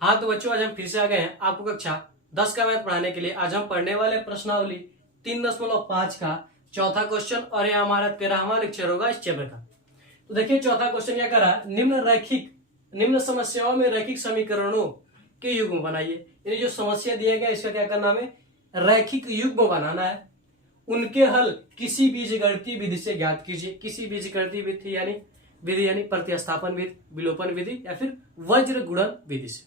हाँ तो बच्चों, आज हम फिर से आ गए हैं आपको कक्षा 10 का मैथ पढ़ाने के लिए। आज हम पढ़ने वाले प्रश्नावली 3.5 का चौथा क्वेश्चन, और यह हमारा 13वां लेक्चर होगा इस चैप्टर का। तो देखिए चौथा क्वेश्चन क्या करा, निम्न समस्याओं में रैखिक समीकरणों के युग्म बनाइए। यानी जो समस्या दिया गया इसका क्या करना, हमें रैखिक युग्म बनाना है। उनके हल किसी बीजगणितीय विधि से ज्ञात कीजिए। किसी बीजगणितीय विधि यानी प्रतिस्थापन विधि, विलोपन विधि या फिर वज्र गुणन विधि से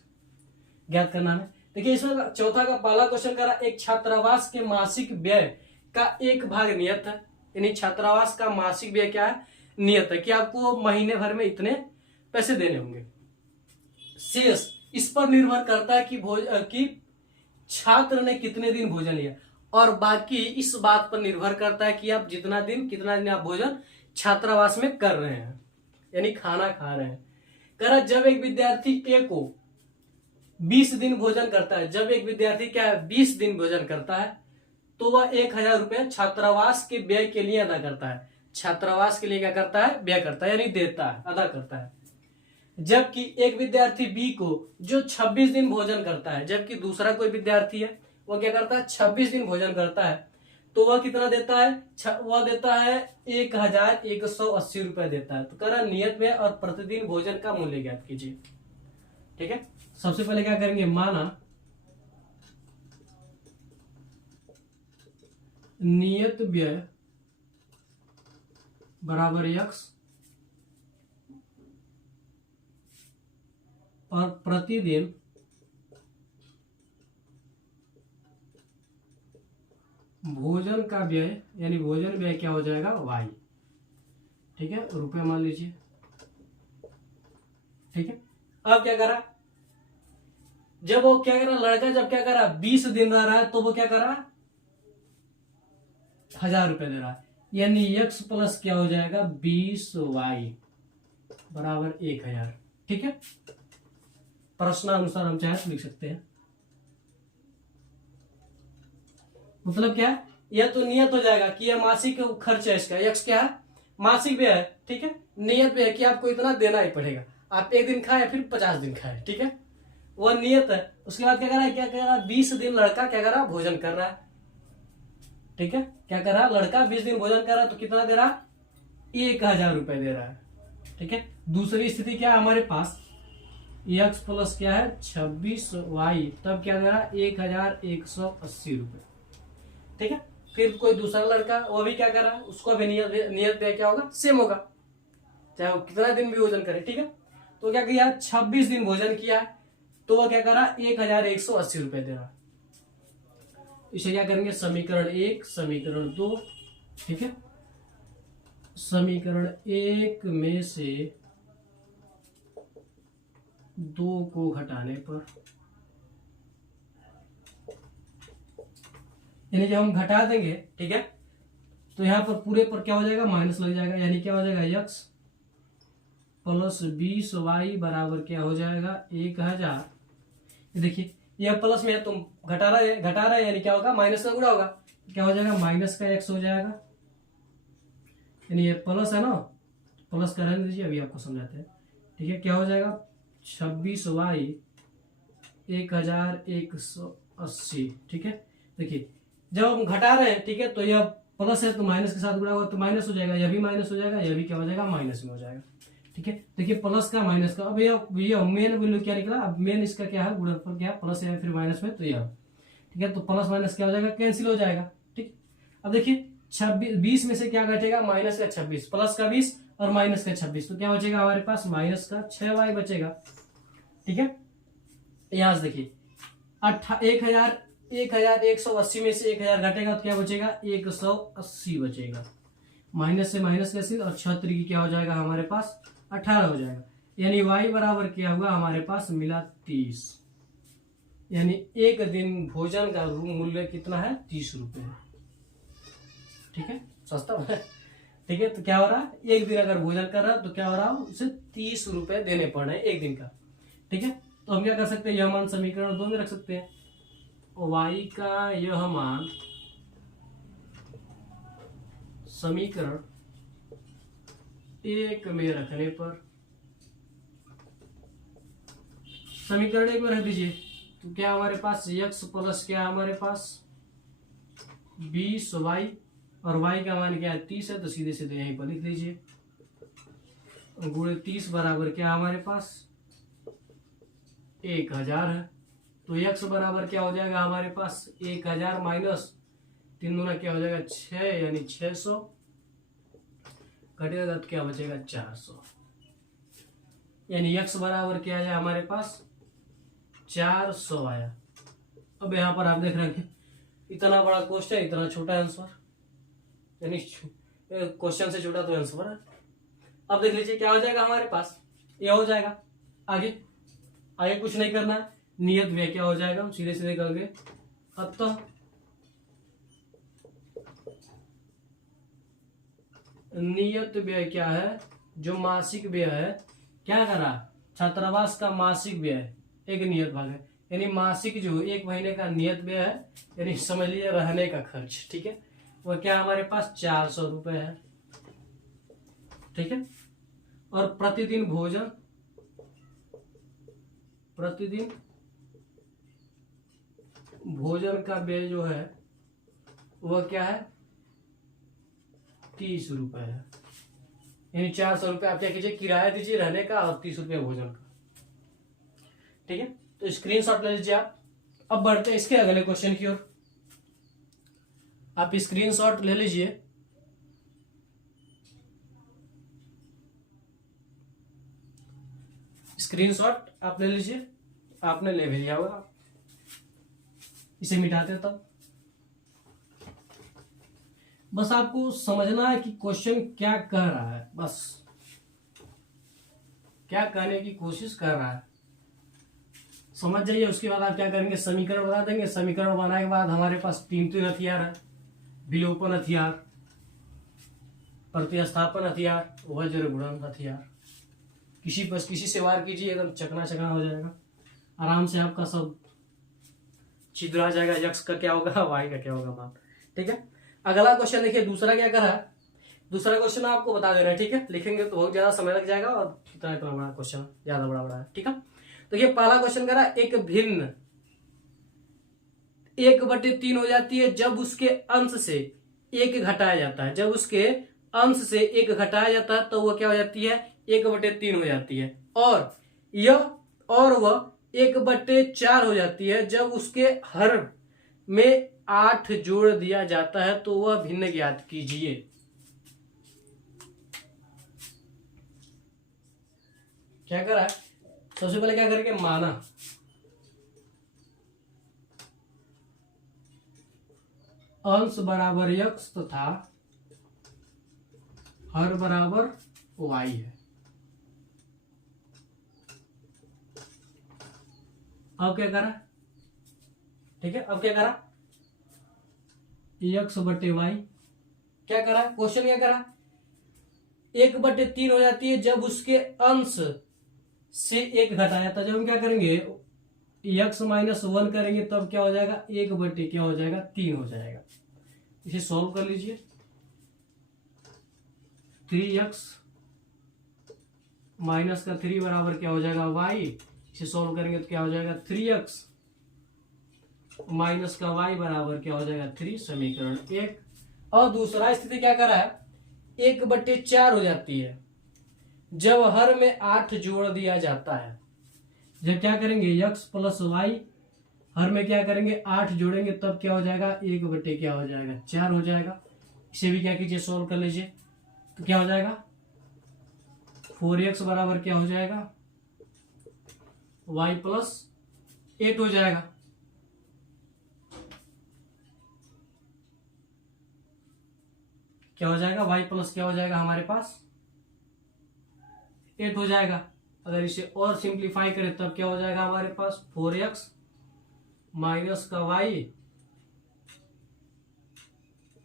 ज्ञात करना है। देखिए इसमें चौथा का पहला क्वेश्चन करा, एक छात्रावास के मासिक व्यय का एक भाग नियत है। यानी छात्रावास का मासिक व्यय क्या है, नियत है कि आपको महीने भर में इतने पैसे देने होंगे। शेष इस पर निर्भर करता है कि छात्र ने कितने दिन भोजन लिया, और बाकी इस बात पर निर्भर करता है कि आप कितना दिन आप भोजन छात्रावास में कर रहे हैं, यानी खाना खा रहे हैं। करा जब एक विद्यार्थी ए को 20 दिन भोजन करता है, जब एक विद्यार्थी क्या है 20 दिन भोजन करता है, तो वह 1000 रुपए छात्रावास के व्यय के लिए अदा करता है। छात्रावास के लिए क्या करता है, व्यय करता है, यानी देता है, अदा करता है। जबकि एक विद्यार्थी बी को जो 26 दिन भोजन करता है, जबकि दूसरा कोई विद्यार्थी है वह क्या करता है 26 दिन भोजन करता है, तो वह कितना देता है, वह देता है 1180 रुपए देता है। तो करा नियत व्यय और प्रतिदिन भोजन का मूल्य ज्ञात कीजिए। ठीक है, सबसे पहले क्या करेंगे, माना नियत व्यय बराबर x और प्रतिदिन भोजन का व्यय, यानी भोजन व्यय क्या हो जाएगा y। ठीक है, रुपए मान लीजिए। ठीक है, अब क्या करा, जब वो क्या करा, लड़का जब क्या करा 20 दिन रह रहा है, तो वो क्या करा 1000 रुपए दे रहा है। यानी x प्लस क्या हो जाएगा 20y बराबर 1000। ठीक है, प्रश्नानुसार हम चाहे तो लिख सकते हैं। मतलब क्या है, यह तो नियत हो जाएगा कि यह मासिक खर्च है, इसका x क्या है मासिक व्यय है। ठीक है, नियत व्यय है कि आपको इतना देना ही पड़ेगा, आप एक दिन खाए या फिर 50 दिन खाए। ठीक है, वह नियत है। उसके बाद क्या कर रहा है, 20 दिन लड़का क्या कर रहा है, भोजन कर रहा है। ठीक है, क्या कर रहा है, लड़का 20 दिन भोजन कर रहा है, तो कितना दे रहा है 1000 रुपए दे रहा है। ठीक है, दूसरी स्थिति क्या है हमारे पास, x प्लस क्या है 26y, तब क्या दे रहा है 1180 रुपए। ठीक है, फिर कोई दूसरा लड़का वो भी क्या कर रहा है, उसको भी नियत व्यय क्या होगा, सेम होगा, चाहे वो कितना दिन भी भोजन करे। ठीक है, तो क्या किया 26 दिन भोजन किया है, तो वह क्या कर रहा है 1180 रुपए दे रहा है। इसे क्या करेंगे, समीकरण 1 समीकरण 2। ठीक है, समीकरण 1 में से 2 को घटाने पर, यानी जब हम घटा देंगे, ठीक है, तो यहां पर पूरे पर क्या हो जाएगा, माइनस लग जाएगा। यानी क्या हो जाएगा x प्लस 20y बराबर क्या हो जाएगा 1000। देखिए यह प्लस में है, तुम घटा रहा है, यानी क्या होगा माइनस का गुणा होगा, क्या हो जाएगा माइनस का x हो जाएगा। यानी ये प्लस है ना, प्लस का रहने दीजिए, अभी आपको समझाते हैं। ठीक है, क्या हो जाएगा 26y 1180। ठीक है, देखिए जब हम घटा रहे हैं, ठीक है, तो यह प्लस है तो माइनस के साथ गुणा होगा तो माइनस हो जाएगा, यह भी माइनस हो जाएगा, यह भी क्या हो जाएगा माइनस में हो जाएगा। ठीक है, देखिए प्लस का माइनस का, अब यह मेन वैल्यू क्या निकला, अब मेन इसका क्या है, गुणनफल क्या है, प्लस है फिर माइनस में, तो यह। ठीक है, तो प्लस माइनस क्या हो जाएगा, कैंसिल हो जाएगा। ठीक, अब देखिए 20 में से क्या घटेगा, माइनस का 26, प्लस का 20 और माइनस का 26, तो क्या बचेगा हमारे पास माइनस का 6y बचेगा। ठीक है, यहां से देखिए 1180 में से 1000 घटेगा तो क्या बचेगा 180 बचेगा। माइनस से माइनस कैंसिल, और 6 की क्या हो जाएगा हमारे पास 18 हो जाएगा। यानी y बराबर क्या हुआ हमारे पास मिला 30। यानी एक दिन भोजन का मूल्य कितना है 30 रुपए। ठीक है, सस्ता है। ठीक है, तो क्या हो रहा है, एक दिन अगर भोजन कर रहा है तो क्या हो रहा है, उसे 30 रुपए देने पड़ रहे हैं एक दिन का। ठीक है, तो हम क्या कर सकते हैं, यह मान समीकरण 2 में रख सकते हैं। y का यह मान समीकरण 1 में रखने पर समीकरण एक में रख दीजिए। तो क्या हमारे पास x प्लस क्या हमारे पास 20y और y का मान क्या है 30 है, तो सीधे सीधे यहीं पर लिख लीजिए। गुणे 30 बराबर क्या हमारे पास 1000 है। तो x बराबर क्या हो जाएगा हमारे पास 1000 माइनस 3 दूना क्या हो जाएगा 6 यानी 600 कटेगा तो क्या बचेगा 400, यानी x बराबर क्या आया हमारे पास 400 आया। अब यहाँ पर आप देख रहे हैं इतना बड़ा क्वेश्चन इतना छोटा आंसर, यानी क्वेश्चन से छोटा तो आंसर है। अब देख लीजिए क्या हो जाएगा हमारे पास, ये हो जाएगा। आगे आगे कुछ नहीं करना है, नियत व्यय क्या हो जाएगा हम सीधे सीधे करेंगे। अतः नियत व्यय क्या है, जो मासिक व्यय है, क्या करा छात्रावास का मासिक व्यय एक नियत भाग है, यानी मासिक जो एक महीने का नियत व्यय है, यानी समझ लीजिए रहने का खर्च, ठीक है, वह क्या हमारे पास 400 रुपए है, ठीक है। और प्रतिदिन भोजन, प्रतिदिन भोजन का व्यय जो है वह क्या है 30 रुपए है, यानी 400 रुपए आप क्या कीजिए किराया दीजिए रहने का और 30 रुपए भोजन का, ठीक है। तो स्क्रीनशॉट ले लीजिए आप। अब बढ़ते हैं इसके अगले क्वेश्चन की ओर, आप स्क्रीनशॉट ले लीजिए। स्क्रीनशॉट आप ले लीजिए, आपने ले भी लिया होगा, इसे मिटाते हैं तब। बस आपको समझना है कि क्वेश्चन क्या कह रहा है, बस क्या कहने की कोशिश कर रहा है समझ जाइए। उसके बाद आप क्या करेंगे समीकरण बना देंगे। समीकरण बनाने के बाद हमारे पास तीन हथियार है, विलोपन हथियार, प्रतिस्थापन हथियार, वज्र गुणन हथियार। किसी से वार कीजिए एकदम चकना चकना हो जाएगा, आराम से आपका सब छिद्र आ जाएगा। यक्स का क्या होगा वाई का क्या होगा बात, ठीक है। अगला क्वेश्चन देखिए, दूसरा क्या करा है, दूसरा क्वेश्चन आपको बता दे रहे हैं, ठीक है। लिखेंगे तो बहुत ज्यादा समय लग जाएगा और इतना इतना बड़ा क्वेश्चन ज्यादा बड़ा बड़ा है, ठीक है। तो ये पहला क्वेश्चन करा, एक भिन्न 1/3 हो जाती है जब उसके अंश से 1 घटाया जाता है। जब उसके अंश से 1 घटाया जाता है तो वह क्या हो जाती है 1/3 हो जाती है। और वह 1/4 हो जाती है जब उसके हर में 8 जोड़ दिया जाता है तो वह भिन्न ज्ञात कीजिए। क्या करा है, सबसे पहले क्या करके माना अंश बराबर x तथा हर बराबर y है। अब क्या करा, ठीक है, अब क्या करा x/y क्या करा, क्वेश्चन क्या करा 1/3 हो जाती है जब उसके अंश से 1 घटाया था। जब हम क्या करेंगे x-1 करेंगे तब क्या हो जाएगा 1/3 क्या हो जाएगा 3 हो जाएगा। इसे सॉल्व कर लीजिए, 3x माइनस का 3 बराबर क्या हो जाएगा y। इसे सॉल्व करेंगे तो क्या हो जाएगा 3x माइनस का y बराबर क्या हो जाएगा 3, समीकरण 1। और दूसरा स्थिति क्या करा है 1/4 हो जाती है जब हर में 8 जोड़ दिया जाता है। जब क्या करेंगे x प्लस वाई हर में क्या करेंगे 8 जोड़ेंगे तब क्या हो जाएगा 1/4 क्या हो जाएगा 4 हो जाएगा। इसे भी क्या कीजिए सॉल्व कर लीजिए तो क्या हो जाएगा 4x बराबर क्या हो जाएगा y प्लस 8 हो जाएगा। क्या हो जाएगा y प्लस क्या हो जाएगा हमारे पास 8 हो जाएगा। अगर इसे और सिंप्लीफाई करें तब क्या हो जाएगा हमारे पास 4x माइनस का y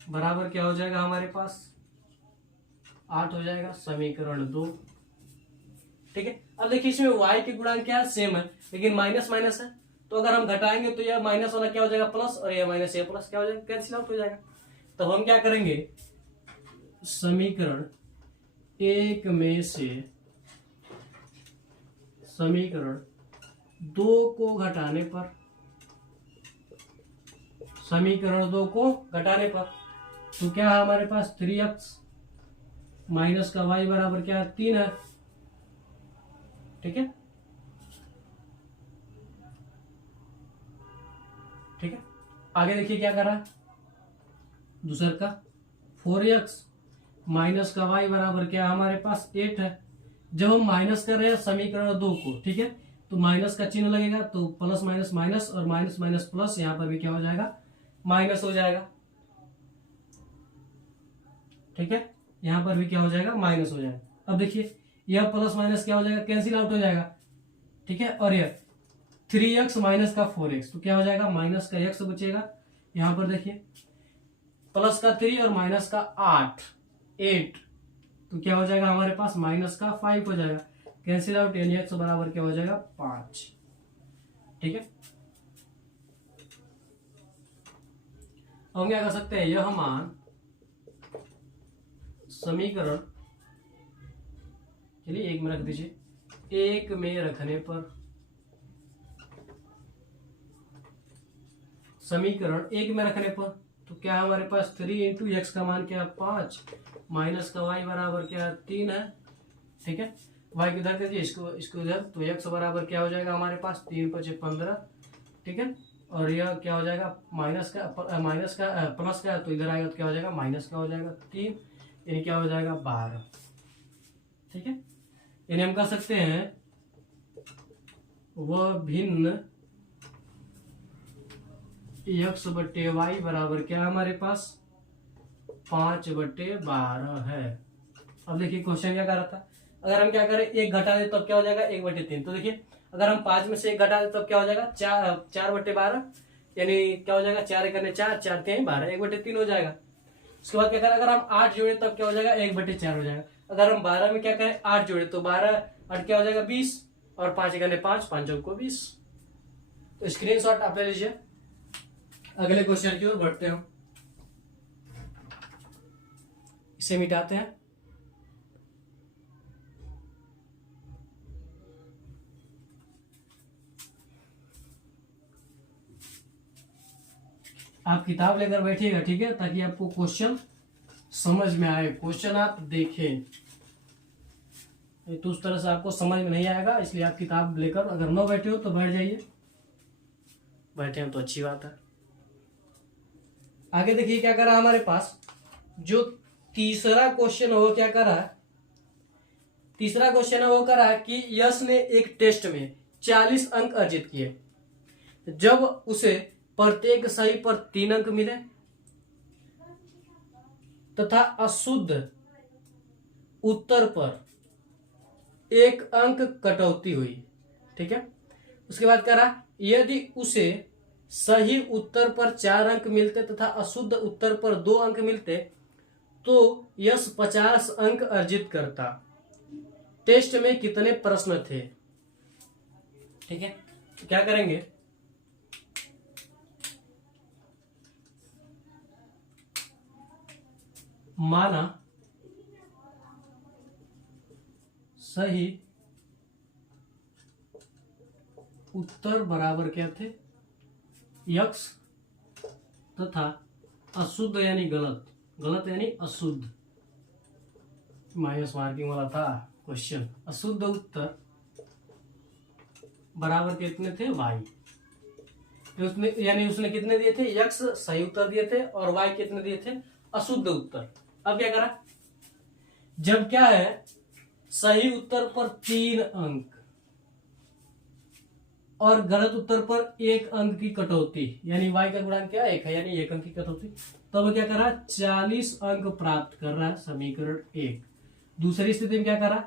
बराबर क्या हो जाएगा हमारे पास 8 हो जाएगा, समीकरण 2, ठीक है। अब देखिए इसमें y के गुणांक क्या है सेम है लेकिन माइनस माइनस है, तो अगर हम घटाएंगे तो यह माइनस वाला क्या हो जाएगा प्लस और यह माइनस यह प्लस क्या हो जाएगा कैंसिल आउट हो जाएगा। तो हम क्या करेंगे समीकरण 1 में से समीकरण दो को घटाने पर, समीकरण 2 को घटाने पर, तो क्या है हमारे पास 3x माइनस का y बराबर क्या है 3 है। ठीक है, ठीक है। आगे देखिए क्या करा दूसर का 4x माइनस का y बराबर क्या है हमारे पास 8 है। जब हम माइनस कर रहे हैं समीकरण 2 को, ठीक है, तो माइनस का चिन्ह लगेगा, तो प्लस माइनस माइनस और माइनस माइनस प्लस, यहां पर भी क्या हो जाएगा माइनस हो जाएगा। ठीक है, यहां पर भी क्या हो जाएगा माइनस हो जाएगा। अब देखिए यह प्लस माइनस क्या हो जाएगा कैंसिल आउट हो जाएगा। ठीक है, और यह 3x माइनस का 4x, तो क्या हो जाएगा माइनस का x बचेगा। यहां पर देखिए प्लस का 3 और माइनस का 8, तो क्या हो जाएगा हमारे पास माइनस का 5 हो जाएगा, कैंसिल आउट, यानी x बराबर क्या हो जाएगा 5। ठीक है, हम क्या कर सकते हैं, यह मान समीकरण, चलिए एक में रख दीजिए, एक में रखने पर, समीकरण एक में रखने पर, तो क्या हमारे पास 3 इंटू एक्स का मान क्या है 5 माइनस का y बराबर क्या है 3 है। ठीक है, y को इधर दीजिए, इसको इधर, तो x बराबर क्या हो जाएगा हमारे पास 3 5 15। ठीक है, और यह क्या हो जाएगा माइनस का प्लस का, तो इधर आएगा तो क्या हो जाएगा माइनस का हो जाएगा 3, यानी क्या हो जाएगा 12। ठीक है, यानी हम कह सकते हैं वह भिन्न x बट्टे वाई बराबर क्या है हमारे पास 5/12 है। अब देखिए क्वेश्चन क्या कर रहा था, अगर हम क्या करें एक घटा दे तब क्या हो जाएगा 1/3। तो देखिए अगर हम 5 में से एक घटा दे तब क्या हो जाएगा 4/12, यानी क्या हो जाएगा 4 करने 4 4 3 12, 1/3 हो जाएगा। उसके बाद क्या करें, अगर हम 8 जोड़े तब क्या हो जाएगा 1/4 हो जाएगा। अगर हम 12 में क्या करें 8 जोड़े तो 12 8 क्या हो जाएगा 20, और 5 करने 5 5 को 20। तो स्क्रीनशॉट आप ले लीजिए। अगले क्वेश्चन की ओर बढ़ते हैं, इसे मिटाते हैं। आप किताब लेकर बैठिएगा, ठीक है, ताकि आपको क्वेश्चन समझ में आए, क्वेश्चन आप देखें, तो उस तरह से आपको समझ में नहीं आएगा। इसलिए आप किताब लेकर अगर न बैठे हो तो बैठ जाइए, बैठे हैं तो अच्छी बात है। आगे देखिए क्या करा हमारे पास, जो तीसरा क्वेश्चन है वो क्या करा है, तीसरा क्वेश्चन है वो करा कि यश ने एक टेस्ट में 40 अंक अर्जित किए, जब उसे प्रत्येक सही पर 3 अंक मिले तथा अशुद्ध उत्तर पर 1 अंक कटौती हुई। ठीक है, उसके बाद करा यदि उसे सही उत्तर पर 4 अंक मिलते तथा अशुद्ध उत्तर पर 2 अंक मिलते तो यश 50 अंक अर्जित करता। टेस्ट में कितने प्रश्न थे। ठीक है, तो क्या करेंगे, माना सही उत्तर बराबर क्या थे x तथा अशुद्ध यानी गलत, गलत यानी अशुद्ध, माइनस मार्किंग वाला था क्वेश्चन, अशुद्ध उत्तर बराबर कितने थे y, उसने यानी उसने कितने दिए थे x सही उत्तर दिए थे और y कितने दिए थे अशुद्ध उत्तर। अब क्या करा, जब क्या है सही उत्तर पर 3 अंक और गलत उत्तर पर 1 अंक की कटौती, यानी y का गुणांक क्या 1 है, यानी 1 अंक की कटौती, तब क्या करा 40 अंक प्राप्त कर रहा है समीकरण 1। दूसरी स्थिति में क्या करा,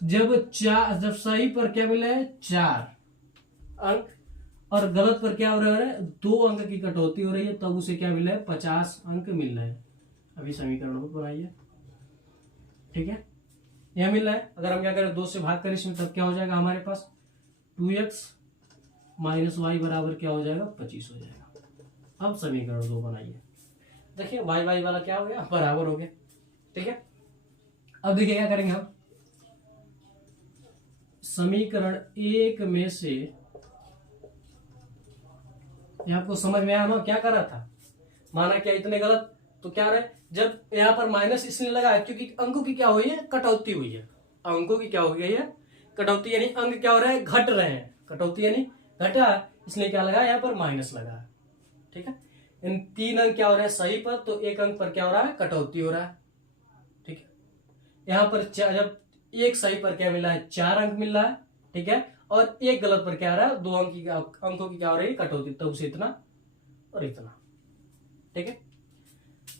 जब सही पर क्या मिला है 4 अंक और गलत पर क्या हो रहा है 2 अंक की कटौती हो रही है, तब उसे क्या मिला है 50 अंक मिल रहे हैं। अभी समीकरण को बनाइए। ठीक है, यह मिल रहा है, अगर हम क्या करें 2 से भाग करें इसमें, तब क्या हो जाएगा हमारे पास 2x माइनस वाई बराबर क्या हो जाएगा 25 हो जाएगा। अब समीकरण 2 बनाइए, देखिए वाई वाई वाला क्या हो गया बराबर हो गया। ठीक है, अब देखिए क्या करेंगे हम, समीकरण एक में से, ये आपको समझ में आया ना क्या कर रहा था, माना क्या इतने गलत, तो क्या रहे, जब यहाँ पर माइनस इसलिए लगा क्योंकि अंकों की क्या हुई है, कटौती हुई है, अंकों की क्या हो गई है, कटौती, यानी अंक क्या हो रहा है, घट रहे हैं, कटौती यानी घटा, इसलिए क्या लगा यहाँ पर माइनस लगा। ठीक है, इन 3 अंक क्या हो रहे हैं सही पर, तो 1 अंक पर क्या हो रहा है, कटौती हो रहा है। ठीक है, यहाँ पर जब एक सही पर क्या मिला है, 4 अंक मिल रहा है। ठीक है, और एक गलत पर क्या आ रहा है, 2 अंकों की क्या हो रही है, कटौती, तब से इतना और इतना। ठीक है,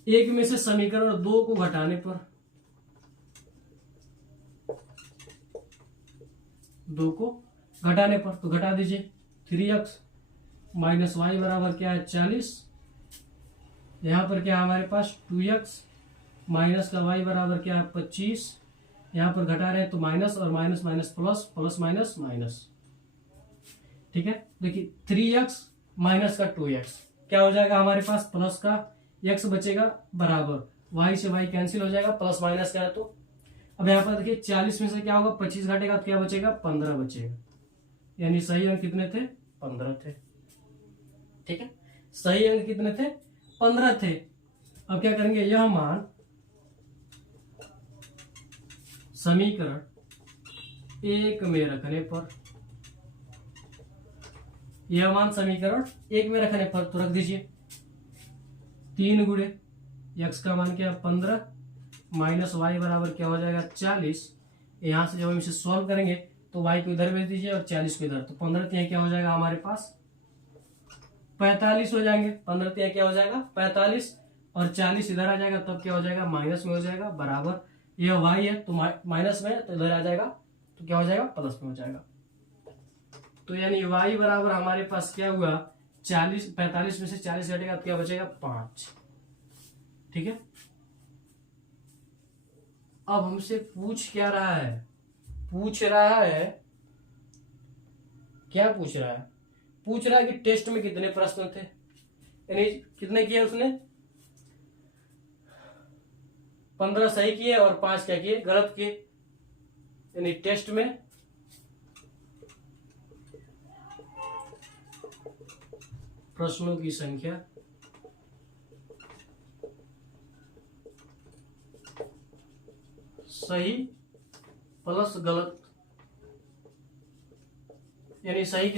एक में से समीकरण 2 को घटाने पर, 2 को घटाने पर, तो घटा दीजिए, 3x माइनस वाई बराबर क्या है 40, यहाँ पर क्या है हमारे पास 2x माइनस का y बराबर क्या है 25, यहाँ पर घटा रहे हैं तो माइनस और minus minus plus, plus minus minus. ठीक है, देखिए 3x माइनस का 2x क्या हो जाएगा हमारे पास, प्लस का x बचेगा बराबर y से y कैंसिल हो जाएगा, प्लस माइनस का है तो। अब यहाँ पर देखिए 40 में से क्या होगा, 25 घटेगा तो क्या बचेगा, 15 बचेगा, यानी सही अंक कितने थे, 15 थे। ठीक है, सही अंक कितने थे, 15 थे। अब क्या करेंगे, यह मान समीकरण 1 में रखने पर, यह मान समीकरण 1 में रखने पर तो रख दीजिए 3 गुणे x का मान क्या 15 माइनस y बराबर क्या हो जाएगा 40। यहां से जब हम इसे सॉल्व करेंगे तो y को इधर भेज दीजिए और 40 को इधर, तो 15 तिहाई क्या हो जाएगा हमारे पास 45 हो जाएंगे, 15 तिहाई क्या हो जाएगा 45, और 40 इधर आ जाएगा तब क्या हो जाएगा माइनस में हो जाएगा, बराबर यह y है तो माइनस में, तो इधर आ जाएगा तो क्या हो जाएगा प्लस में हो जाएगा। तो यानी y बराबर हमारे पास क्या हुआ 45 में से 40 घटेगा तो क्या बचेगा 5। ठीक है, अब हमसे पूछ क्या रहा है, पूछ रहा है क्या पूछ रहा है, पूछ रहा है कि टेस्ट में कितने प्रश्न थे, यानी कितने किए उसने 15 सही किए और 5 क्या किए गलत किए, यानी टेस्ट में प्रश्नों की संख्या सही प्लस गलत, यानी सही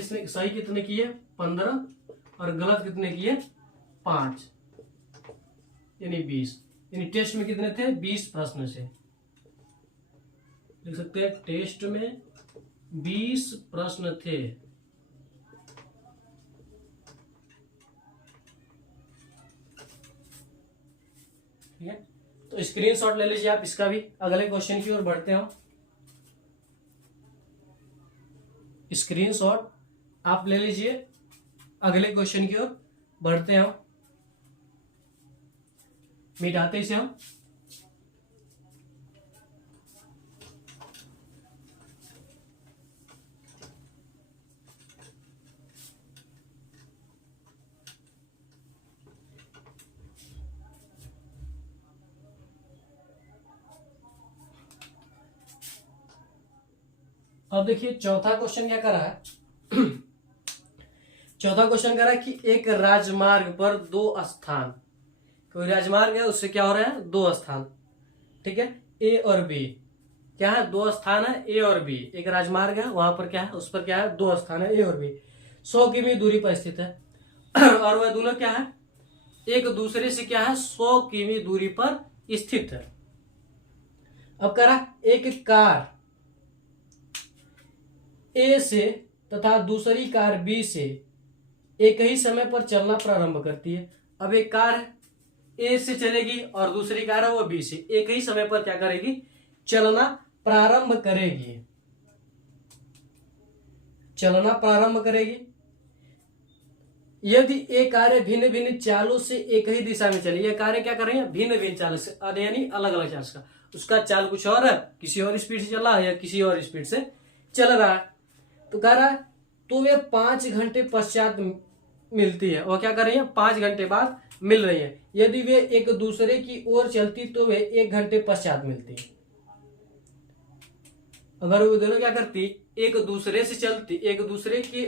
कितने किए 15 और गलत कितने किए 5, यानी 20, यानी टेस्ट में कितने थे 20 प्रश्न से, लिख सकते हैं टेस्ट में 20 प्रश्न थे। ठीक है, तो स्क्रीनशॉट ले लीजिए आप इसका भी। अगले क्वेश्चन की ओर बढ़ते हैं, स्क्रीनशॉट आप ले लीजिए, अगले क्वेश्चन की ओर बढ़ते हैं, मिटाते इसे हम। अब देखिए चौथा क्वेश्चन क्या कर रहा है चौथा क्वेश्चन कर रहा है कि एक राजमार्ग पर 2 स्थान, कोई राजमार्ग है उससे क्या हो रहा है 2 स्थान। ठीक है, ए और बी क्या है 2 स्थान है, ए और बी, एक राजमार्ग है वहां पर क्या है उस पर क्या है 2 स्थान है ए और बी, 100 किमी दूरी पर स्थित है और वह दोनों क्या है एक दूसरे से क्या है 100 किमी दूरी पर स्थित है। अब कह रहा एक कार ए से तथा दूसरी कार बी से एक ही समय पर चलना प्रारंभ करती है। अब एक कार ए से चलेगी और दूसरी कार है वो बी से, एक ही समय पर क्या करेगी चलना प्रारंभ करेगी, चलना प्रारंभ करेगी। यदि एक कारें भिन्न भिन्न चालों से एक ही दिशा में चली, ये कारें क्या कर रही हैं भिन्न भिन्न चालों से, यानी अलग अलग चाल का, उसका चाल कुछ और है, किसी और स्पीड से चल रहा है या किसी और स्पीड से चल रहा है, तो कह रहा है तो वे 5 घंटे पश्चात मिलती है, वो क्या कर रही है 5 घंटे बाद मिल रही है। यदि वे एक दूसरे की ओर चलती तो वे 1 घंटे पश्चात मिलती। अगर वो दोनों क्या करती एक दूसरे की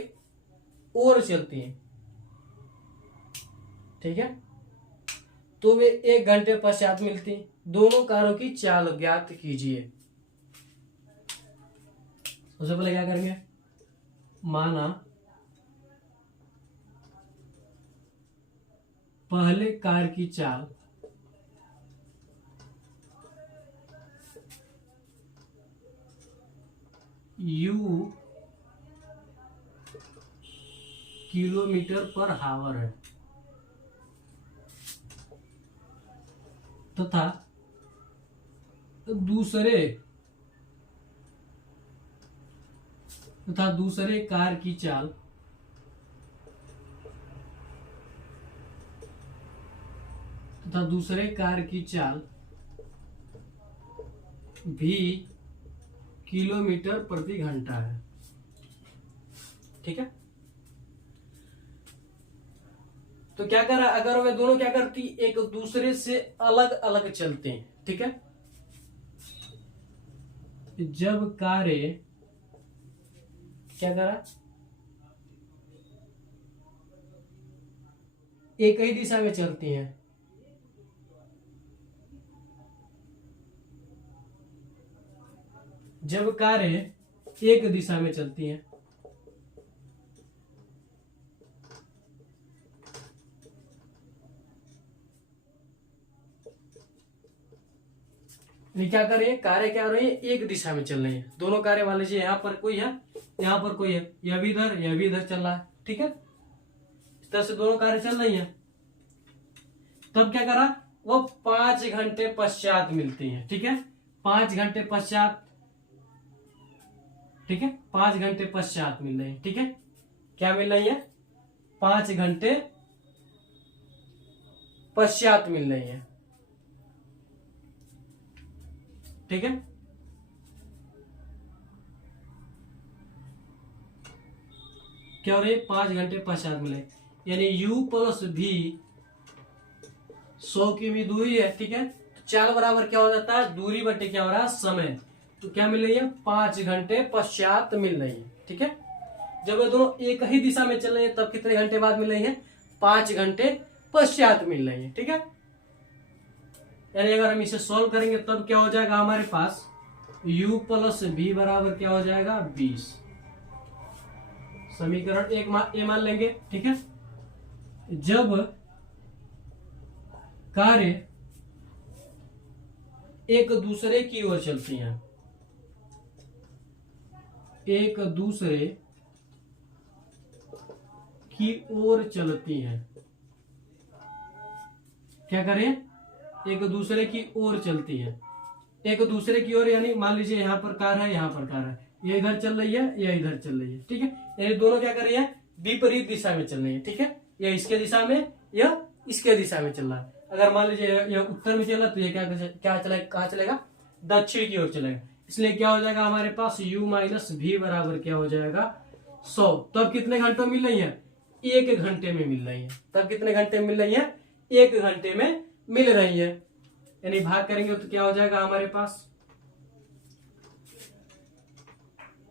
ओर चलती हैं, ठीक है, तो वे 1 घंटे पश्चात मिलती हैं। दोनों कारों की चाल ज्ञात कीजिए। सबसे पहले क्या करेंगे, माना पहले कार की चाल u km/h है तथा दूसरे कार की चाल भी km/घंटा है, ठीक है। तो क्या करा, अगर वे दोनों क्या करती, एक दूसरे से अलग अलग चलते हैं, ठीक है। जब कारें क्या करा, एक ही दिशा में चलती हैं, जब कारें एक दिशा में चलती हैं क्या करें, कारें क्या हो रही है, एक दिशा में चल रही है। दोनों कारें मान लीजिए यहाँ पर कोई है, यहाँ पर कोई है, यह भी इधर चल रहा है, ठीक है। इस तरह से दोनों कारें चल रही हैं। तब क्या करा, वो 5 घंटे पश्चात मिलती हैं, ठीक है। 5 घंटे पश्चात, ठीक है, 5 घंटे पश्चात मिल रही है, ठीक है। क्या मिल रही है, 5 घंटे पश्चात मिल रही है, ठीक है। क्या हो रही है, 5 घंटे पश्चात मिले, यानी u + v 100 की दूरी है, ठीक है। चाल बराबर क्या हो जाता है, दूरी बटे क्या हो रहा है, समय। तो क्या मिल रही है, 5 घंटे पश्चात मिल रही है, ठीक है। जब ये दोनों एक ही दिशा में चल रही है तब कितने घंटे बाद मिल रही है, 5 घंटे पश्चात मिल रही है, ठीक है। यानी अगर हम इसे सॉल्व करेंगे तब क्या हो जाएगा हमारे पास, u + v बराबर क्या हो जाएगा, 20। समीकरण ये मान लेंगे, ठीक है। जब कारें एक दूसरे की ओर चलती हैं, एक दूसरे की ओर चलती हैं, क्या करें, एक दूसरे की ओर चलती है, एक दूसरे की ओर, यानी मान लीजिए यहाँ पर कार है, यहाँ पर कार है, ये इधर चल रही है, ये इधर चल रही है, ठीक है। यानी दोनों क्या कर रही है, विपरीत दिशा में चल रही है, ठीक है। यह इसके दिशा में, यह इसके दिशा में चल रहा है। अगर मान लीजिए यह उत्तर में चला तो ये क्या चलेगा, कहाँ चलेगा, दक्षिण की ओर चलेगा। इसलिए क्या हो जाएगा हमारे पास, u - v बराबर क्या हो जाएगा, 100। तब कितने घंटों मिल रही है, 1 घंटे में मिल रही है। तब कितने घंटे में मिल रही है, 1 घंटे में मिल रही है। यानी भाग करेंगे तो क्या हो जाएगा हमारे पास,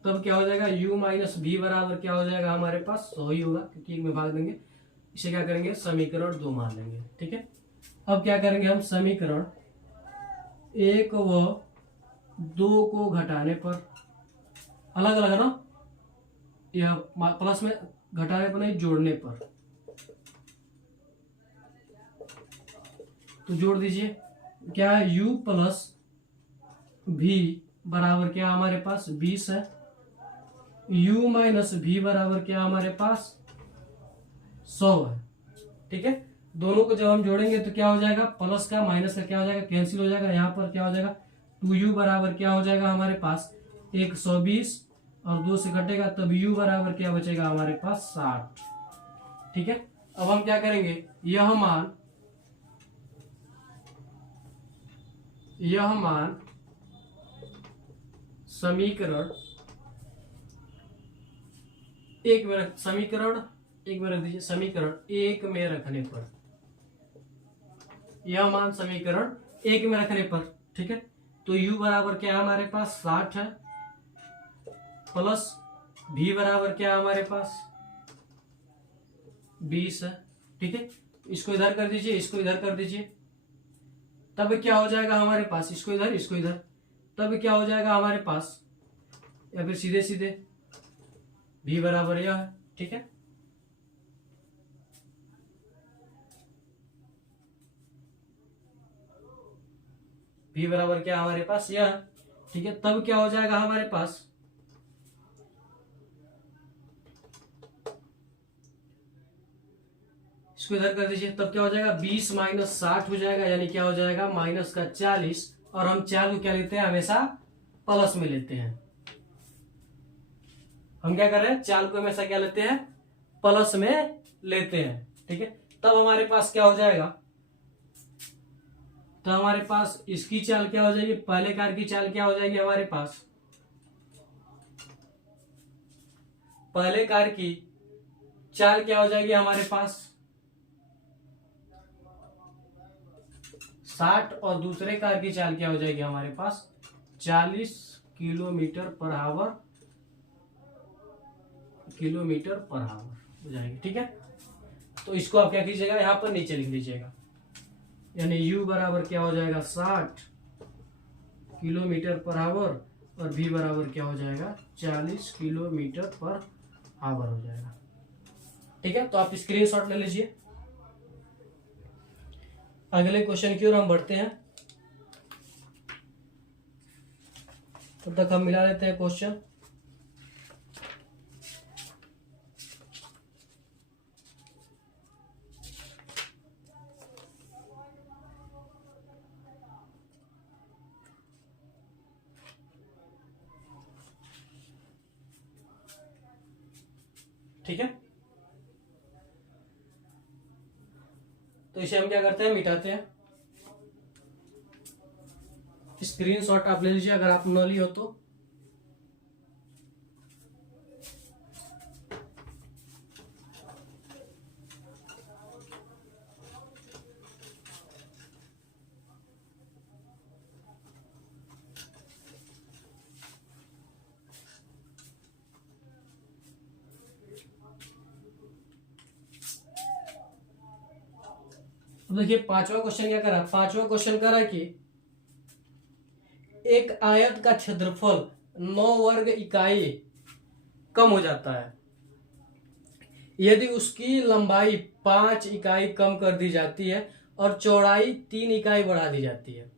तब क्या हो जाएगा, u - v बराबर क्या हो जाएगा हमारे पास, 100 ही होगा, क्योंकि एक में भाग देंगे। इसे क्या करेंगे, समीकरण 2 मान लेंगे, ठीक है। अब क्या करेंगे हम, समीकरण 1 व 2 को घटाने पर, अलग अलग है ना, यह प्लस में घटाने पर नहीं, जोड़ने पर, तो जोड़ दीजिए। क्या है, u + v बराबर क्या हमारे पास, 20 है। u - v बराबर क्या हमारे पास, 100 है, ठीक है। दोनों को जब हम जोड़ेंगे तो क्या हो जाएगा, प्लस का माइनस का क्या हो जाएगा, कैंसिल हो जाएगा। यहाँ पर क्या हो जाएगा, 2u बराबर क्या हो जाएगा हमारे पास, 120, और 2 से घटेगा तब u बराबर क्या बचेगा हमारे पास, 60, ठीक है। अब हम क्या करेंगे, यह मान समीकरण 1 में रख दीजिए, समीकरण 1 में रखने पर, यह मान समीकरण 1 में रखने पर, ठीक है। तो u बराबर क्या है हमारे पास, 60 है, प्लस भी बराबर क्या है हमारे पास 20 है। ठीक है, इसको इधर कर दीजिए, इसको इधर कर दीजिए, तब क्या हो जाएगा हमारे पास, इसको इधर इसको इधर, तब क्या हो जाएगा हमारे पास, या फिर सीधे सीधे भी बराबर यह है। ठीक है, भी बराबर क्या हमारे पास यह। ठीक है, तब क्या हो जाएगा हमारे पास, इसको इधर कर दीजिए, तब क्या हो जाएगा 20 माइनस 60 हो जाएगा, यानी क्या हो जाएगा माइनस का 40। और हम 4 को क्या लेते हैं, हमेशा प्लस में लेते हैं। हम क्या कर रहे हैं, 4 को हमेशा क्या लेते हैं, प्लस में लेते हैं। ठीक है, तब हमारे पास क्या हो जाएगा, तो हमारे पास इसकी चाल क्या हो जाएगी, पहले कार की चाल क्या हो जाएगी हमारे पास, पहले कार की चाल क्या हो जाएगी हमारे पास 60, और दूसरे कार की चाल क्या हो जाएगी हमारे पास 40 किलोमीटर पर आवर हो जाएगी। ठीक है, तो इसको आप क्या कीजिएगा, यहां पर नीचे लिख लीजिएगा, यानी u बराबर क्या हो जाएगा 60 किलोमीटर पर आवर, और v बराबर क्या हो जाएगा 40 किलोमीटर पर आवर हो जाएगा। ठीक है, तो आप स्क्रीनशॉट ले लीजिए। अगले क्वेश्चन की ओर हम बढ़ते हैं, तब तक हम मिला लेते हैं क्वेश्चन। ठीक है, तो इसे हम क्या करते हैं, मिटाते हैं। स्क्रीनशॉट आप ले लीजिए अगर आप न ली हो तो। देखिए पांचवा क्वेश्चन क्या करा, पांचवा क्वेश्चन करा कि एक आयत का क्षेत्रफल 9 वर्ग इकाई कम हो जाता है यदि उसकी लंबाई 5 इकाई कम कर दी जाती है और चौड़ाई 3 इकाई बढ़ा दी जाती है।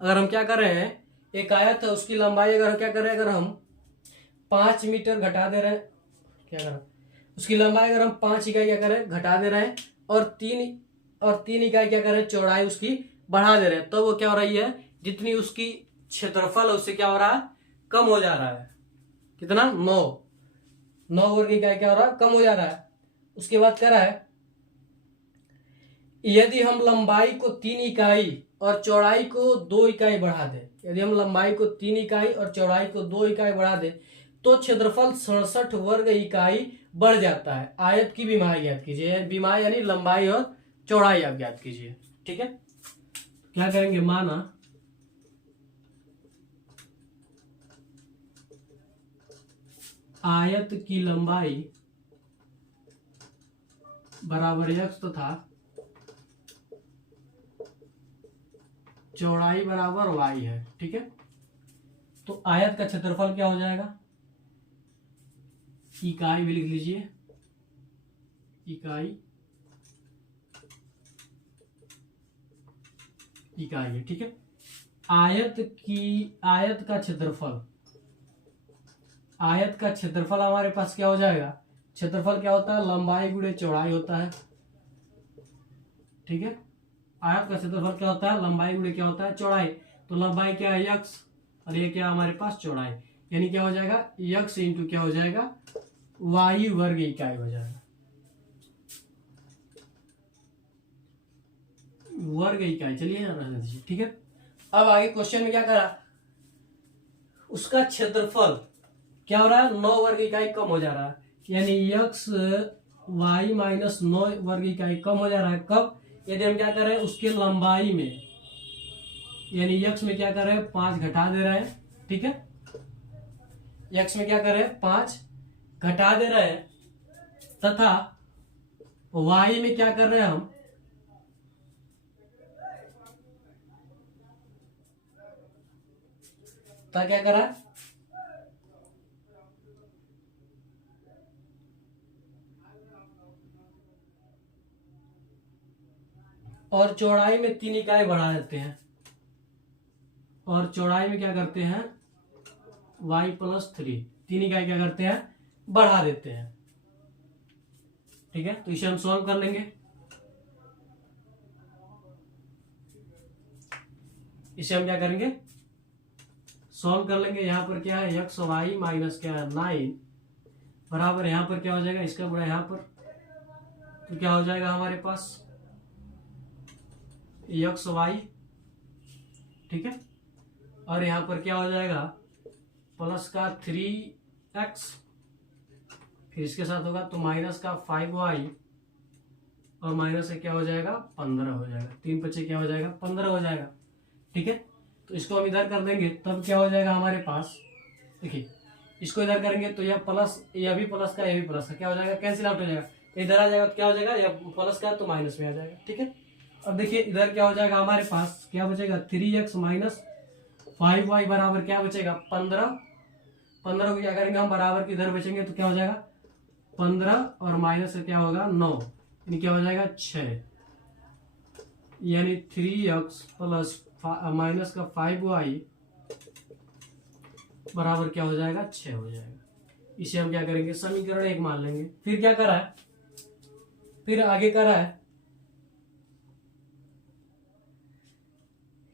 अगर हम क्या कर रहे हैं, एक आयत है उसकी लंबाई अगर हम क्या कर रहे हैं, अगर हम 5 मीटर घटा दे रहे हैं, क्या कर रहे हैं, उसकी लंबाई अगर हम 5 इकाई क्या कर रहे हैं घटा दे रहे हैं, और 3 इकाई क्या कर रहे हैं चौड़ाई उसकी बढ़ा दे रहे हैं, तो वो क्या हो रही है, जितनी उसकी क्षेत्रफल है उससे क्या हो रहा है, कम हो जा रहा है। कितना 9 वर्ग इकाई क्या हो रहा है, कम हो जा रहा है। उसके बाद कह रहा है यदि हम लंबाई को 3 इकाई और चौड़ाई को 2 इकाई बढ़ा दे, यदि हम लंबाई को 3 इकाई और चौड़ाई को 2 इकाई बढ़ा दे तो क्षेत्रफल 67 वर्ग इकाई बढ़ जाता है। आयत की विमाई ज्ञात कीजिए, विमाई यानी लंबाई और चौड़ाई आप ज्ञात कीजिए। ठीक है, क्या करेंगे, माना आयत की लंबाई बराबर x तथा चौड़ाई बराबर y है। ठीक है, तो आयत का क्षेत्रफल क्या हो जाएगा, इकाई भी लिख लीजिए, इकाई है। ठीक है, आयत का क्षेत्रफल हमारे पास क्या हो जाएगा, क्षेत्रफल क्या होता है, लंबाई गुणे चौड़ाई होता है। ठीक है, आयत का क्षेत्रफल क्या होता है, लंबाई गुणे क्या होता है, चौड़ाई। तो लंबाई क्या है x, और ये क्या हमारे पास चौड़ाई, यानी क्या हो जाएगा x इंटू क्या हो जाएगा y वर्ग इकाई हो जाएगा, वर्ग इकाई। चलिए यहाँ रहने दीजिए। ठीक है, अब आगे क्वेश्चन में क्या करा, उसका क्षेत्रफल क्या हो रहा है, 9 वर्ग इकाई कम हो जा रहा है, यानी x y माइनस 9 वर्ग इकाई कम हो जा रहा है। कब, यदि हम क्या कर रहे हैं उसके लंबाई में, यानी x में क्या कर रहे हैं 5 घटा दे रहे हैं। ठीक है, x में क्या कर रहे हैं 5 घटा दे रहे हैं, तथा y में क्या कर रहे हैं हम क्या करा और चौड़ाई में 3 इकाई बढ़ा देते हैं, और चौड़ाई में क्या करते हैं y+3 3 इकाई क्या करते हैं बढ़ा देते हैं। ठीक है, तो इसे हम सॉल्व कर लेंगे। इसे हम क्या करेंगे सॉल्व कर लेंगे। यहां पर क्या है एक्स वाई माइनस क्या है 9 बराबर यहां पर क्या हो जाएगा इसका गुणा यहां पर, तो क्या हो जाएगा हमारे पास एक्स वाई। ठीक है, और यहां पर क्या हो जाएगा प्लस का 3x, फिर इसके साथ होगा तो माइनस का 5y, और माइनस से क्या हो जाएगा 15 हो जाएगा, 3 क्या हो जाएगा 15 हो जाएगा। ठीक है, तो इसको हम इधर कर देंगे तब क्या हो जाएगा हमारे पास, देखिए इसको इधर करेंगे तो यह प्लस, यह भी प्लस का, यह भी प्लस का, क्या हो जाएगा कैंसिल आउट हो जाएगा, इधर आ जाएगा तो क्या हो जाएगा यह प्लस का तो माइनस में आ जाएगा। ठीक है, अब देखिए इधर क्या हो जाएगा हमारे पास क्या बचेगा 3x माइनस 5y बराबर क्या बचेगा 15। 15 को क्या करेंगे हम बराबर के इधर बचेंगे तो क्या हो जाएगा 15 और माइनस से क्या होगा 9, यानी क्या हो जाएगा 6, यानी 3x प्लस माइनस का 5y बराबर क्या हो जाएगा 6 हो जाएगा। इसे हम क्या करेंगे समीकरण 1 मान लेंगे। फिर क्या करा है, फिर आगे करा है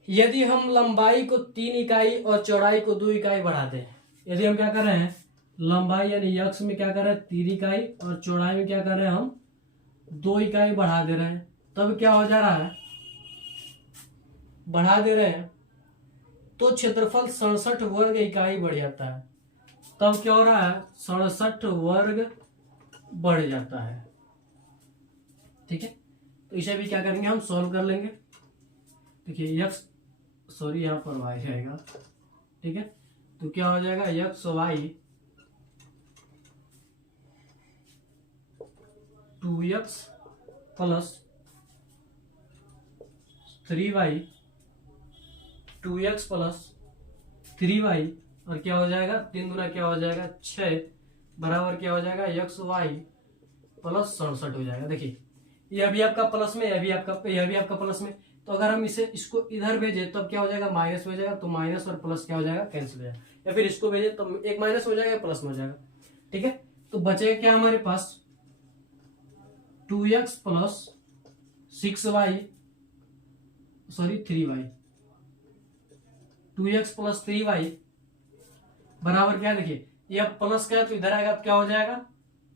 यदि हम लंबाई को 3 इकाई और चौड़ाई को 2 इकाई बढ़ाते हैं, यदि हम क्या कर रहे हैं लंबाई यानी x में क्या कर रहे हैं 3 इकाई और चौड़ाई में क्या कर रहे हैं हम 2 इकाई बढ़ा दे रहे हैं, तब क्या हो जा रहा है बढ़ा दे रहे हैं तो क्षेत्रफल 67 वर्ग इकाई बढ़ जाता है। तब क्या हो रहा है 67 वर्ग बढ़ जाता है। ठीक है, तो इसे भी क्या करेंगे हम सॉल्व कर लेंगे। देखिए x सॉरी यहां पर y रहेगा। ठीक है, तो क्या हो जाएगा x Y 2x plus 3y 2x plus 3y और क्या हो जाएगा 3 गुना क्या हो जाएगा 6 बराबर क्या हो जाएगा एक्स वाई प्लस 67 हो जाएगा। देखिए यह भी आपका प्लस में, यह भी आपका प्लस में, तो अगर हम इसे इसको इधर भेजे तब क्या हो जाएगा माइनस में हो जाएगा, तो माइनस और प्लस क्या हो जाएगा कैंसिल हो जाएगा, या फिर इसको भेजे तो एक माइनस हो जाएगा प्लस में हो जाएगा। ठीक है, तो बचेगा क्या हमारे पास 2x plus 6y sorry 3y 2x plus 3y बराबर क्या, देखिए यह प्लस का है तो इधर आएगा तो क्या हो जाएगा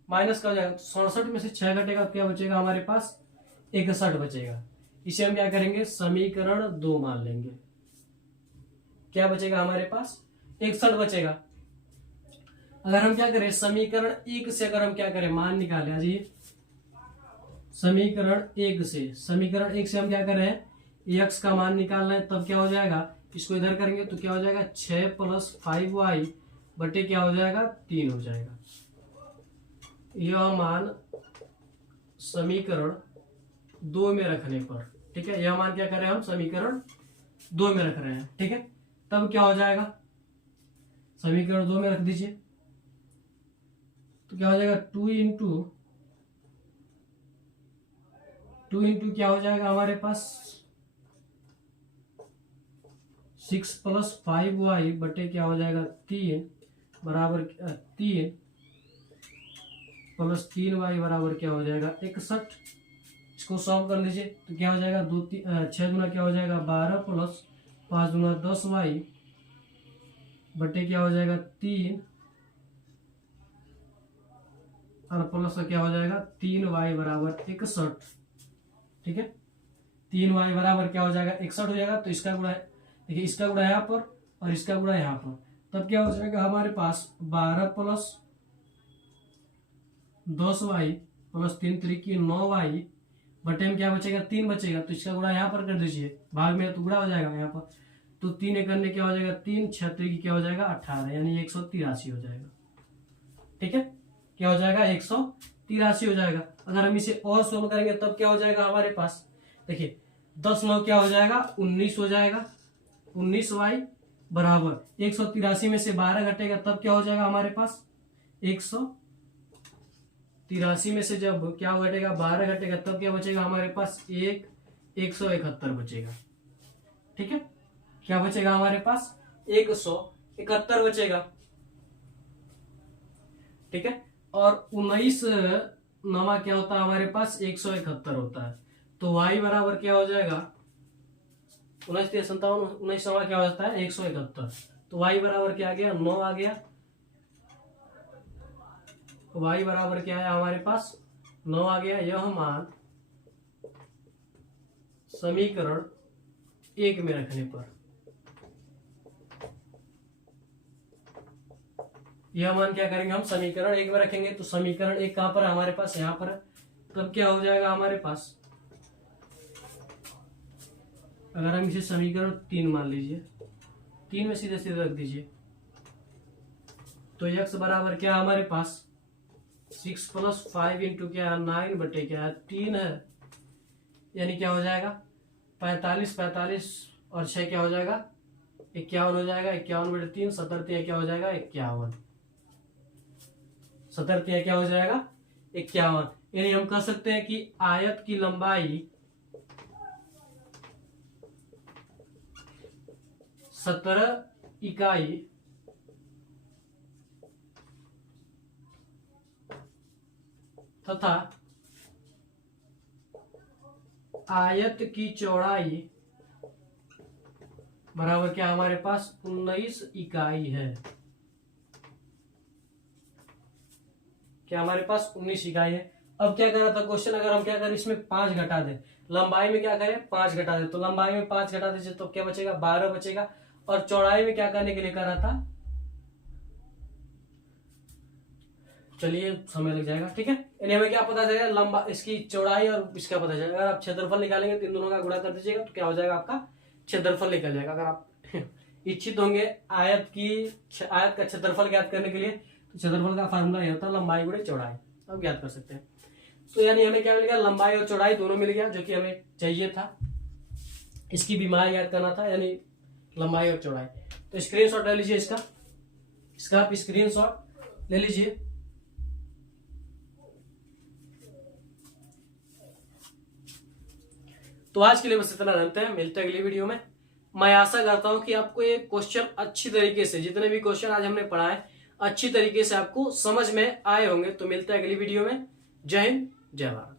माइनस का हो जाएगा, तो 67 में से 6 घटेगा तो क्या बचेगा हमारे पास 61 बचेगा। इसे हम क्या करेंगे समीकरण 2 मान लेंगे। क्या बचेगा हमारे पास 61 बचेगा। अगर हम क्या करें समीकरण 1 से अगर हम क्या करें मान निकाले जी, समीकरण 1 से हम क्या कर रहे हैं x का मान निकालना है, तब क्या हो जाएगा इसको इधर करेंगे तो क्या हो जाएगा 6 प्लस 5y बटे क्या हो जाएगा 3 हो जाएगा। यह मान समीकरण 2 में रखने पर, ठीक है, यह मान क्या कर रहे हैं हम समीकरण 2 में रख रहे हैं। ठीक है, तब क्या हो जाएगा समीकरण 2 में रख दीजिए तो क्या हो जाएगा 2 इंटू क्या हो जाएगा हमारे पास 6 प्लस 5y बटे क्या हो जाएगा 3 बराबर 3 प्लस 3y बराबर क्या हो जाएगा 61। इसको सॉल्व कर लीजिए तो क्या हो जाएगा 6 गुना क्या हो जाएगा 12 प्लस 5 गुना 10y बटे क्या हो जाएगा 3 और प्लस क्या हो जाएगा 3y बराबर 61। ठीक है, 3y बराबर क्या हो जाएगा 61 हो जाएगा, तो इसका गुणा देखिए इसका गुणा यहाँ पर और इसका गुणा यहाँ पर, तब क्या हो जाएगा हमारे पास 12 प्लस 10y प्लस 3 त्रिकी 9y बटे में क्या बचेगा 3 बचेगा, तो इसका गुणा यहाँ पर कर दीजिए, भाग में तो गुणा हो जाएगा यहाँ पर तो 3 एक अन्य क्या हो जाएगा 3, 6 क्या हो जाएगा 18, यानी 183 हो जाएगा। ठीक है, क्या हो जाएगा 183 हो जाएगा। अगर हम इसे और सोल्व करेंगे तब क्या हो जाएगा हमारे पास, देखिए 10 9 क्या हो जाएगा 19 हो जाएगा। 19y बराबर 183 में से 12 घटेगा तब क्या हो जाएगा हमारे पास 183 में से जब क्या घटेगा 12 घटेगा तब क्या बचेगा हमारे पास 171 बचेगा। ठीक है, क्या बचेगा हमारे पास 171 बचेगा। ठीक है, और 19 नवा क्या होता है हमारे पास 171 होता है। तो y बराबर क्या हो जाएगा 19 57 19 नवा क्या हो जाता है 171। तो y बराबर क्या आ गया 9 आ गया। तो y बराबर क्या है हमारे पास 9 आ गया। यह मान समीकरण 1 में रखने पर, यह मान क्या करेंगे हम समीकरण 1 में रखेंगे। तो समीकरण 1 कहां पर है हमारे पास यहां पर है। तब क्या हो जाएगा हमारे पास, अगर हम इसे समीकरण 3 मान लीजिए, 3 में सीधे सीधे रख दीजिए, तो x बराबर क्या हमारे पास 6 + 5 इंटू क्या 9 बटे क्या 3 है, यानी क्या हो जाएगा 45 45 और 6 क्या हो जाएगा 51 हो जाएगा। 51 बटे 3 70 क्या हो जाएगा 51। 70 क्या हो जाएगा 51। यानी हम कह सकते हैं कि आयत की लंबाई 17 इकाई तथा आयत की चौड़ाई बराबर क्या हमारे पास 19 इकाई है। क्या हमारे पास 19 इकाई है। अब क्या कर रहा था क्वेश्चन, अगर हम क्या करें इसमें 5 घटा दें, लंबाई में क्या करें 5 घटा दें, तो लंबाई में 5 घटा दीजिए तो क्या बचेगा 12 बचेगा। और चौड़ाई में क्या करने के लिए कर रहा था, चलिए समय लग जाएगा। ठीक है, यानी हमें क्या पता चलेगा लंबा इसकी चौड़ाई और इसका पता चलेगा। अगर आप क्षेत्रफल निकालेंगे तो इन दोनों का गुणा कर दीजिएगा तो क्या हो जाएगा आपका क्षेत्रफल निकल जाएगा। अगर आप इच्छित होंगे आयत का क्षेत्रफल ज्ञात करने के लिए, तो क्षेत्रफल का फार्मूला यह होता है लंबाई गुणे चौड़ाई, अब ज्ञात कर सकते हैं। तो यानी हमें क्या मिल गया लंबाई और चौड़ाई दोनों मिल गया जो कि हमें चाहिए था। इसकी बीमारी ज्ञात करना था, यानी लंबाई और चौड़ाई। तो स्क्रीनशॉट ले लीजिए इसका आप स्क्रीनशॉट ले लीजिए। तो आज के लिए बस इतना जानते हैं, मिलते हैं अगली वीडियो में। मैं आशा करता हूं कि आपको ये क्वेश्चन अच्छी तरीके से, जितने भी क्वेश्चन आज हमने पढ़ाए अच्छी तरीके से आपको समझ में आए होंगे। तो मिलते हैं अगली वीडियो में। जय हिंद, जय भारत।